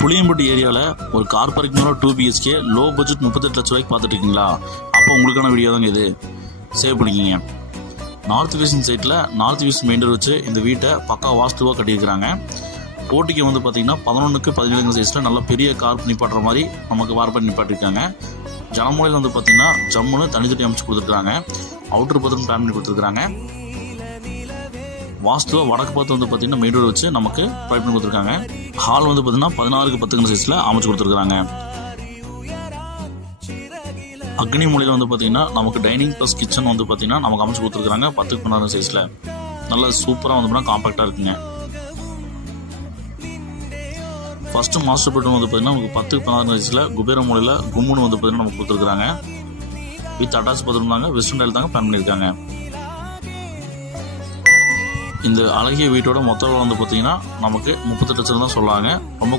புளியம்பட்டி ஏரியாவில் ஒரு car பார்க்கிங்கோட 2 BHK low budget 38 லட்ச ரூபாய்க்கு பார்த்துட்டு இருக்கீங்களா? அப்போ உங்களுக்கான வீடியோ தாங்க இது. சேவ் பண்ணிக்கிங்க. நார்த் ஃபேசிங் சைட்டில் நார்த் ஈஸ்ட் மெயின் டோர் வச்சு இந்த வீட்டை பக்கா வாஸ்துவாக கட்டியிருக்கிறாங்க. போட்டிக்கு வந்து பார்த்திங்கன்னா 11க்கு 17 சைஸில் நல்ல பெரிய கார் நிப்பாட்டுற மாதிரி நமக்கு வார்படி நிப்பாட்டிருக்காங்க. ஜனமூலையில் வந்து பார்த்திங்கன்னா ஜம்முன்னு தனி தட்டி அமைச்சு கொடுத்துருக்காங்க. அவுட்டர் பார்த்து பிளான் பண்ணி கொடுத்துருக்காங்க. வாஸ்துவாக வடக்கு பார்த்து வந்து பார்த்திங்கன்னா மெயின் டோர் வச்சு நமக்கு ப்ரொவைட் பண்ணி கொடுத்துருக்காங்க. ஹால் வந்து பார்த்திங்கன்னா 16க்கு 10 சைஸில் அமைச்சு கொடுத்துருக்காங்க. அக்னி மூலையில் வந்து பார்த்திங்கன்னா நமக்கு டைனிங் ப்ளஸ் கிச்சன் வந்து பார்த்திங்கன்னா நமக்கு அமைச்சு கொடுத்துருக்காங்க 10க்கு 16 சைஸில். நல்லா சூப்பராக வந்து பார்த்தீங்கன்னா காம்பேக்டாக இருக்குங்க. ஃபஸ்ட்டு மாஸ்டர் பெட்ரூம் வந்து பார்த்திங்கன்னா நமக்கு 10க்கு 16 சைஸில் குபேர மூலையில் கும்முன்னு வந்து பார்த்திங்கன்னா நமக்கு கொடுத்துருக்காங்க. வித் அட்டாச் பாத்ரூம் தாங்க, வெஸ்டர்ன் டைல் தாங்க பிளான் பண்ணியிருக்காங்க. இந்த அழகிய வீட்டோட மொத்த வந்து பார்த்திங்கன்னா நமக்கு 38 லட்சம் தான் சொல்லாங்க. ரொம்ப